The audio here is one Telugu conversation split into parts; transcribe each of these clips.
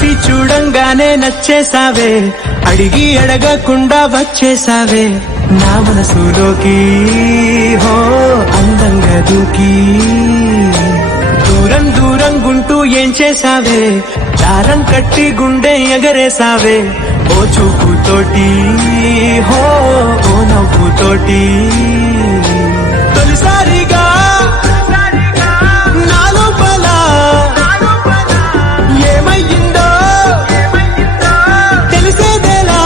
చూసి చూడంగానే నచ్చేసావే, అడిగి అడగకుండా వచ్చేసావే నా మనసులోకి. హో అందంగా దూకి దూరం దూరం గుంటూ ఏం చేసావే, దారం కట్టి గుండె ఎగరేసావే ఓ చూపుతోటి. హో ఓ నవ్వుతోటి తొలిసారిగా నా లోపల ఏమయ్యిందో తెలిసేదేలా.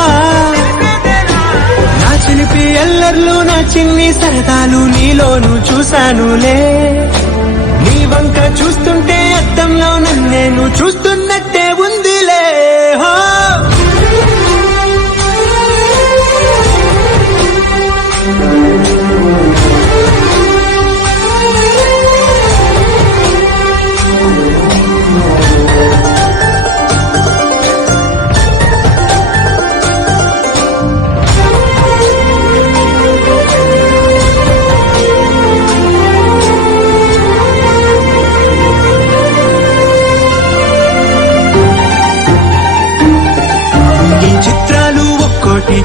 నా చిలిపి ఎల్లర్లు నా చిన్ని సరదాలు నీలోను చూశానులే. నీ వంక చూస్తుంటే అద్దంలో నన్నేను చూస్తున్నట్టే ఉందిలే. హో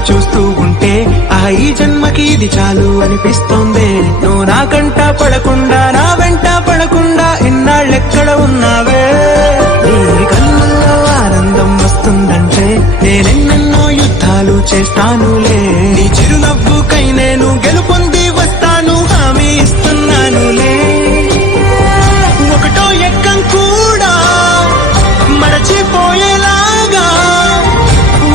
చూస్తూ ఉంటే ఈ జన్మకి ఇది చాలు అనిపిస్తోంది. నువ్వు నా కంట పడకుండా నా వెంట పడకుండా ఇన్నాళ్ళెక్కడ ఉన్నావే. నీ కళ్ళల్లో ఆనందం వస్తుందంటే నేనెన్నెన్నో యుద్ధాలు చేస్తానులే. నీ చిరునవ్వుకై నేను గెలుపొంది వస్తాను హామీ ఇస్తున్నానులే. ఒకటో ఎక్కం కూడా మరచిపోయేలాగా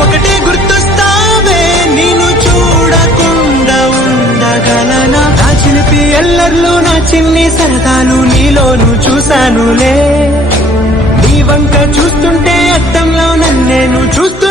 ఒకటే గుర్తొస్తావే, నేను చూడకుండా ఉండగలనా. నా చిలిపి ఎల్లర్లు నా చిన్ని సరదాలు నీలోను చూశానులే. నీ వంక చూస్తుంటే అద్దంలో నన్నేను చూస్తూ